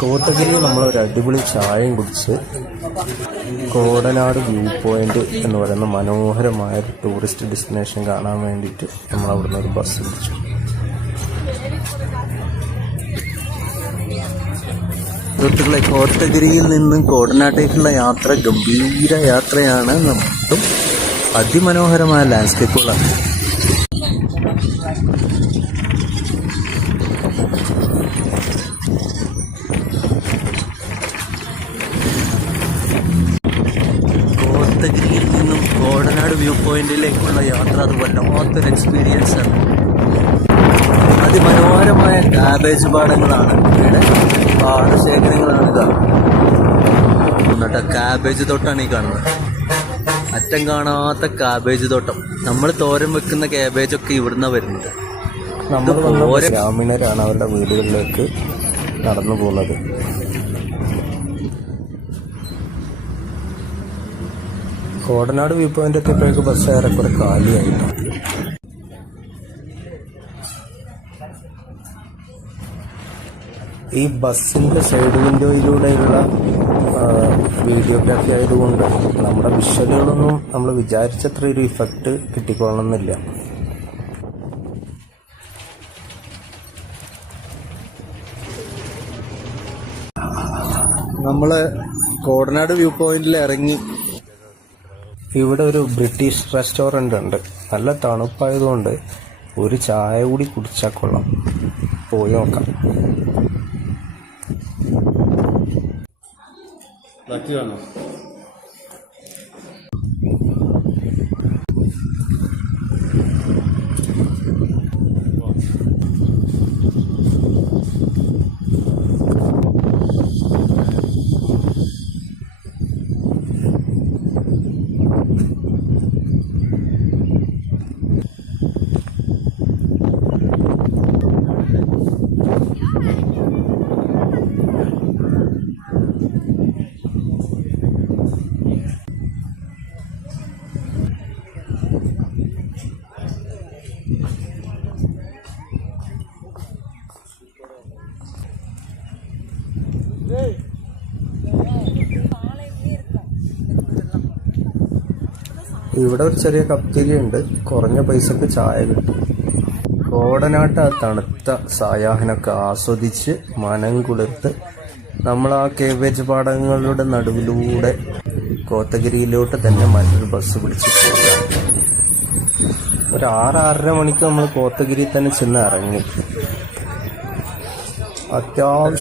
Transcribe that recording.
കോത്തഗിരിയിൽ നമ്മളൊരു അടിപൊളി ചായയും കുടിച്ച് കോടനാട് വ്യൂ പോയിന്റ് എന്ന് പറയുന്ന മനോഹരമായ ഒരു ടൂറിസ്റ്റ് ഡെസ്റ്റിനേഷൻ കാണാൻ വേണ്ടിയിട്ട് നമ്മൾ അവിടുന്ന് ഒരു ബസ് പിടിച്ചു. സുഹൃത്തുക്കളെ, കോത്തഗിരിയിൽ നിന്നും കോടനാട്ടേക്കുള്ള യാത്ര ഗംഭീര യാത്രയാണ്. നമുക്കും അതിമനോഹരമായ ലാൻഡ്സ്കേപ്പുകളാണ്. കോത്തഗിരിയിൽ നിന്നും കോടനാട് വ്യൂ പോയിന്റിലേക്കുള്ള യാത്ര അത് വല്ലാത്തൊരു എക്സ്പീരിയൻസ് ആണ്. അതിമനോഹരമായ കാബേജ് പാടങ്ങളാണ് ഇവിടെ, പാടശേഖരങ്ങളാണ് എന്നിട്ട് കാബേജ് തോട്ടാണ് ഈ കാണുന്നത്. അറ്റം കാണാത്ത കാബേജ് തോട്ടം. നമ്മൾ തോരൻ വെക്കുന്ന കാബേജൊക്കെ ഇവിടുന്ന് വരുന്നത്. നമ്മൾ ഗ്രാമീണരാണ് അവരുടെ വീടുകളിലേക്ക് നടന്നു പോകുന്നത്. കോടനാട് വ്യൂ പോയിന്റ് എത്തിയപ്പോഴേക്ക് ബസ് ഏറെക്കുറെ കാലിയായിട്ടാണ്. ഈ ബസ്സിന്റെ സൈഡ് വിൻഡോയിലൂടെയുള്ള വീഡിയോഗ്രാഫി ആയതുകൊണ്ട് നമ്മുടെ വിഷ്വലുകളൊന്നും നമ്മൾ വിചാരിച്ചത്ര ഒരു ഇഫക്റ്റ് കിട്ടിക്കൊള്ളണമെന്നില്ല. നമ്മൾ കോടനാട് വ്യൂ പോയിന്റിൽ ഇറങ്ങി. ഇവിടെ ഒരു ബ്രിട്ടീഷ് റെസ്റ്റോറൻ്റ് ഉണ്ട്. നല്ല തണുപ്പായതുകൊണ്ട് ഒരു ചായ കൂടി കുടിച്ചാൽ കൊള്ളാം. പോയി നോക്കാം. ഇവിടെ ഒരു ചെറിയ കഫ്റ്റീരിയ ഉണ്ട്. കുറഞ്ഞ പൈസക്ക് ചായ കിട്ടും. കോടനാട്ട് ആ തണുത്ത സായാഹ്നമൊക്കെ ആസ്വദിച്ച് മനം കുളിർത്ത് നമ്മൾ ആ കേബേജ് പാടങ്ങളുടെ നടുവിലൂടെ കോത്തഗിരിയിലോട്ട് തന്നെ മറ്റൊരു ബസ് പിടിച്ച് പോകാം. ഒരു 6-6:30 മണിക്ക് നമ്മൾ കോത്തഗിരി തന്നെ ചെന്ന് ഇറങ്ങി. അത്യാവശ്യം